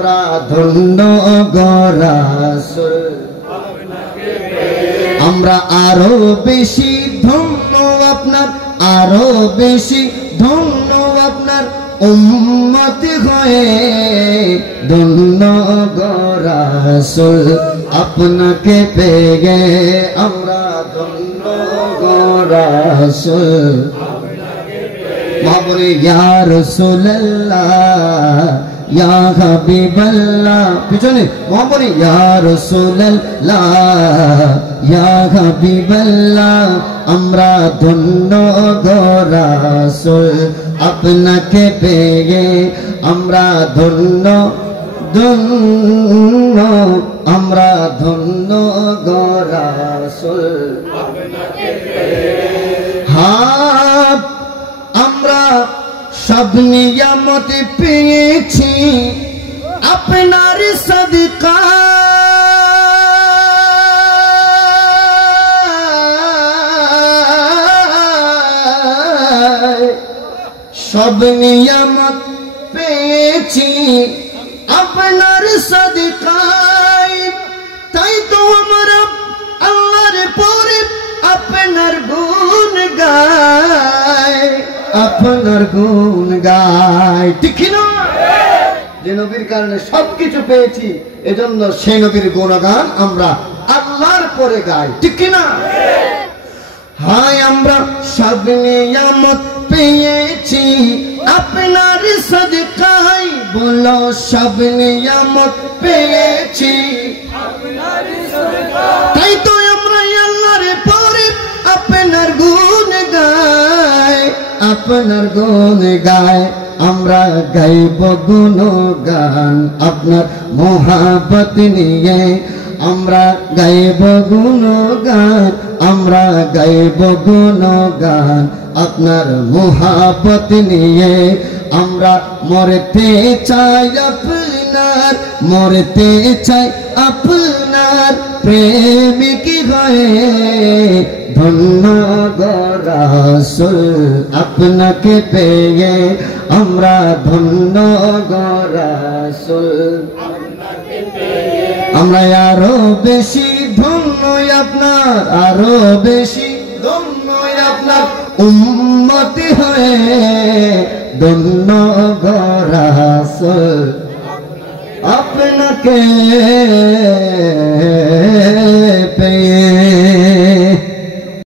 আমরা ধন্য গো রাসূল আমরা আরো বেশি ধন্য আপনার আরো বেশি ধন্য আপনার উম্মত হয়ে ধন্য গো রাসূল আপনাকে পেয়ে আমরা ধন্য গো রাসূল মহাবলী ইয়া রাসূলুল্লাহ ইয়া হাবিবাল্লাহ পিছনে মহাবলী ইয়া রাসূলুল্লাহ ইয়া হাবিবাল্লাহ আমরা ধন্য গো রাসূল আপনাকে পেয়ে আমরা ধন্য ধন্য আমরা ধন্য গো রাসূল আপনাকে পেয়ে হ্যাঁ আমরা সব নিয়ামত পেয়েছি আপনার সদকা সব নিয়ামত পেয়েছি আপনার সদকায় তাই তো আমরা আল্লাহর পরে আপনার গুণ গায় আপনার গুণ গায় ঠিক না যে নবীর কারণে সবকিছু পেয়েছি এজন্য সেই নবীর গুণগান আমরা আল্লাহর পরে গাই ঠিক না হায় আমরা সব নিয়ামত পেয়েছি আপনার সদকায় বলো সব নিয়ামত পেয়েছি আপনার সদকায় তাই তো আমরা আল্লাহর পরে আপনার গুণ গাই আপনার গুণ গায় আমরা গাইব গুণগান আপনার মোহাব্বত নিয়ে আমরা গাইব গুণগান আমরা গাইব গুণগান আপনার মোহাব্বত নিয়ে আমরা মরতে চাই আপনার মরতে চাই আপনার প্রেমিক হয়ে ধন্য গো রাসূল আপনাকে পেয়ে আমরা ধন্য গো রাসূল আমরা আরো বেশি ধন্য আপনার আরো বেশি ধন্য আপনার উম্মত হয়ে ধন্য গো রাসূল আপনাকে